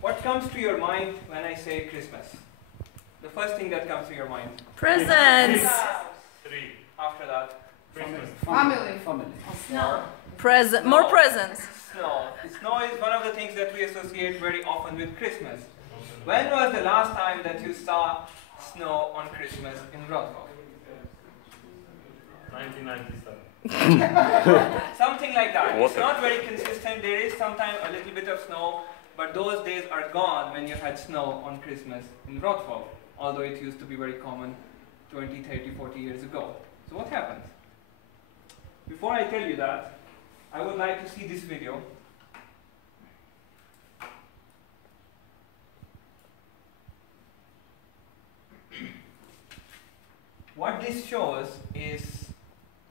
What comes to your mind when I say Christmas? The first thing that comes to your mind? Presents. Three. After that? Christmas. Family. Snow. More presents. Snow. Snow is one of the things that we associate very often with Christmas. When was the last time that you saw snow on Christmas in Wroclove? 1997. Something like that. It's Awesome. not very consistent. There is sometimes a little bit of snow, but those days are gone when you had snow on Christmas in Wroclove, although it used to be very common 20, 30, 40 years ago. So what happened? Before I tell you that, I would like to see this video. What this shows is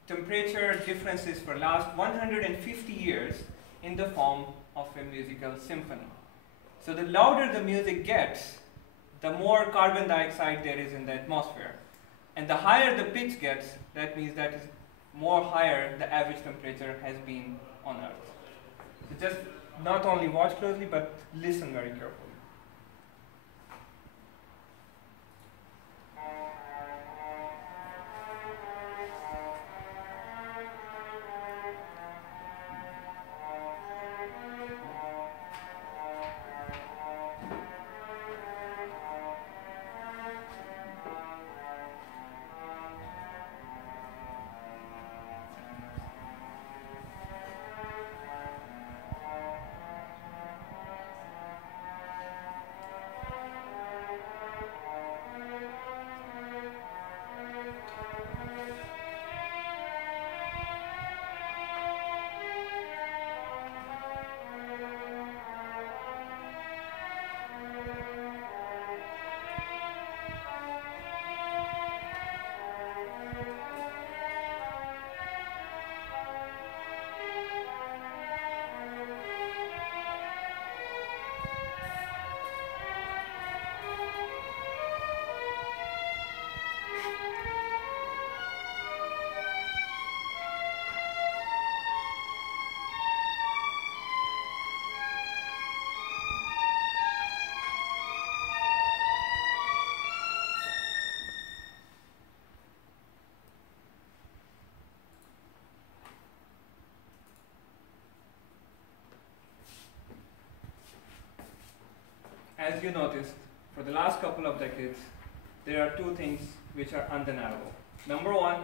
temperature differences for last 150 years in the form of a musical symphony. So the louder the music gets, the more carbon dioxide there is in the atmosphere. And the higher the pitch gets, that means that is more higher the average temperature has been on Earth. So just not only watch closely, but listen very carefully. As you noticed, for the last couple of decades, there are two things which are undeniable. Number one,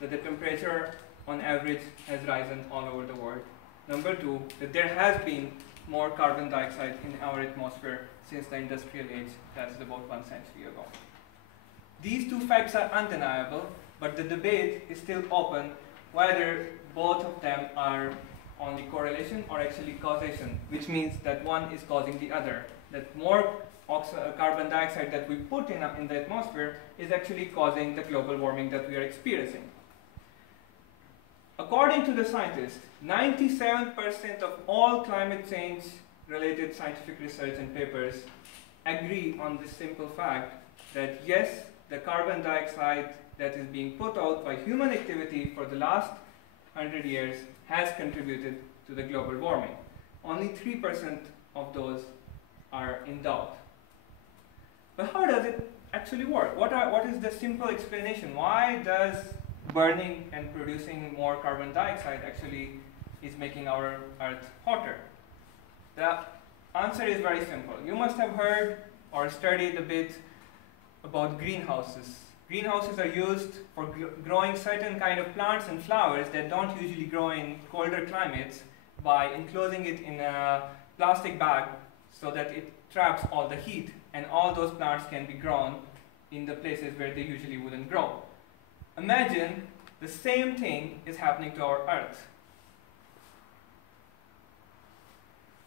that the temperature on average has risen all over the world. Number two, that there has been more carbon dioxide in our atmosphere since the industrial age, that's about 1 century ago. These two facts are undeniable, but the debate is still open whether both of them are only correlation or actually causation, which means that one is causing the other. That more carbon dioxide that we put in the atmosphere is actually causing the global warming that we are experiencing. According to the scientists, 97% of all climate change related scientific research and papers agree on this simple fact that yes, the carbon dioxide that is being put out by human activity for the last 100 years has contributed to the global warming. Only 3% of those are in doubt. But how does it actually work? What is the simple explanation? Why does burning and producing more carbon dioxide actually is making our Earth hotter? The answer is very simple. You must have heard or studied a bit about greenhouses. Greenhouses are used for growing certain kind of plants and flowers that don't usually grow in colder climates by enclosing it in a plastic bag so that it traps all the heat, and all those plants can be grown in the places where they usually wouldn't grow. Imagine the same thing is happening to our Earth.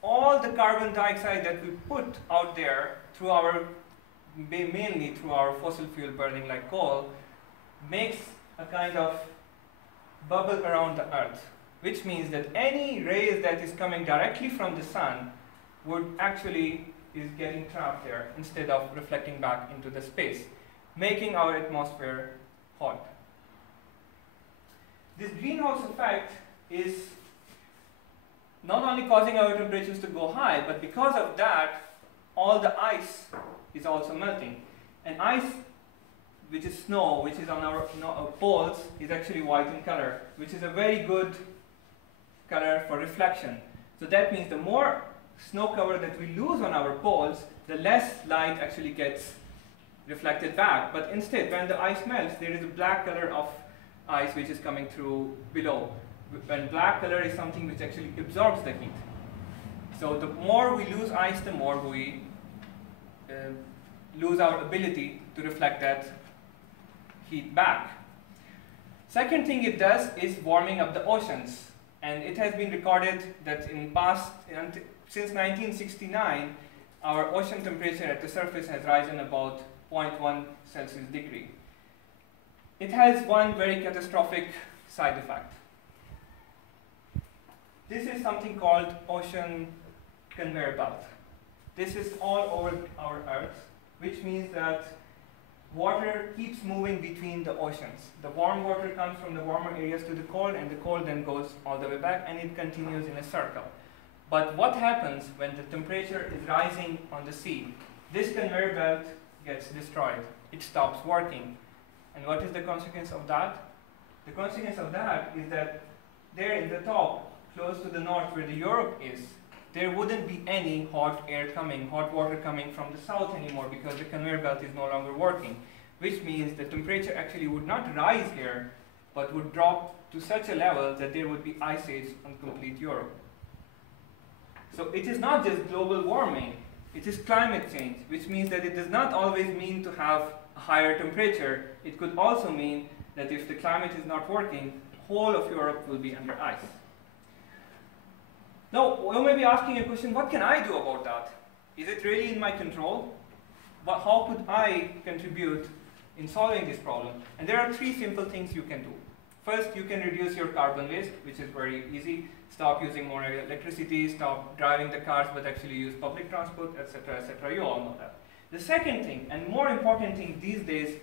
All the carbon dioxide that we put out there through our, mainly through our fossil fuel burning like coal, makes a kind of bubble around the Earth, which means that any rays that is coming directly from the sun would actually is getting trapped there instead of reflecting back into the space, making our atmosphere hot. This greenhouse effect is not only causing our temperatures to go high, but because of that, all the ice is also melting. And ice, which is snow, which is on our poles, is actually white in color, which is a very good color for reflection. So that means the more snow cover that we lose on our poles, the less light actually gets reflected back. But instead, when the ice melts, there is a black color of ice which is coming through below. And black color is something which actually absorbs the heat. So the more we lose ice, the more we lose our ability to reflect that heat back. Second thing it does is warming up the oceans. And it has been recorded that since 1969, our ocean temperature at the surface has risen about 0.1 Celsius degree. It has one very catastrophic side effect. This is something called ocean conveyor belt. This is all over our Earth, which means that water keeps moving between the oceans. The warm water comes from the warmer areas to the cold, and the cold then goes all the way back, and it continues in a circle. But what happens when the temperature is rising on the sea? This conveyor belt gets destroyed. It stops working. And what is the consequence of that? The consequence of that is that there in the top, close to the north where the Europe is, there wouldn't be any hot water coming from the south anymore, because the conveyor belt is no longer working, which means the temperature actually would not rise here, but would drop to such a level that there would be ice age on complete Europe. So it is not just global warming, it is climate change, which means that it does not always mean to have a higher temperature. It could also mean that if the climate is not working, the whole of Europe will be under ice. Now, you may be asking a question, what can I do about that? Is it really in my control? But how could I contribute in solving this problem? And there are three simple things you can do. First, you can reduce your carbon waste, which is very easy. Stop using more electricity, stop driving the cars, but actually use public transport, etc., etc. You all know that. The second thing, and more important thing these days,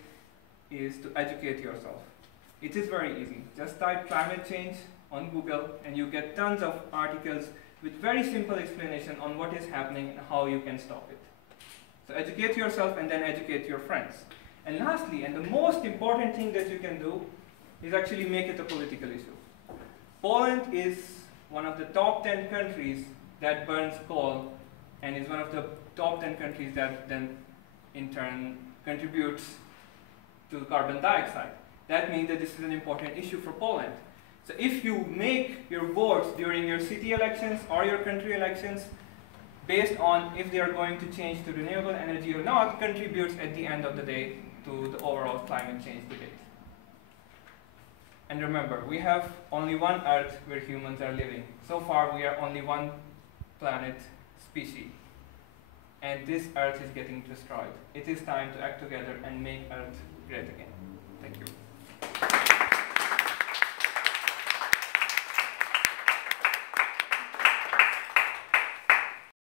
is to educate yourself. It is very easy. Just type climate change on Google, and you get tons of articles with very simple explanation on what is happening and how you can stop it. So educate yourself and then educate your friends. And lastly, and the most important thing that you can do, is actually make it a political issue. Poland is one of the top 10 countries that burns coal, and is one of the top 10 countries that then in turn contributes to carbon dioxide. That means that this is an important issue for Poland. So if you make your votes during your city elections or your country elections based on if they are going to change to renewable energy or not, contributes at the end of the day to the overall climate change debate. And remember, we have only one Earth where humans are living. So far, we are only one planet species. And this Earth is getting destroyed. It is time to act together and make Earth great again. Thank you.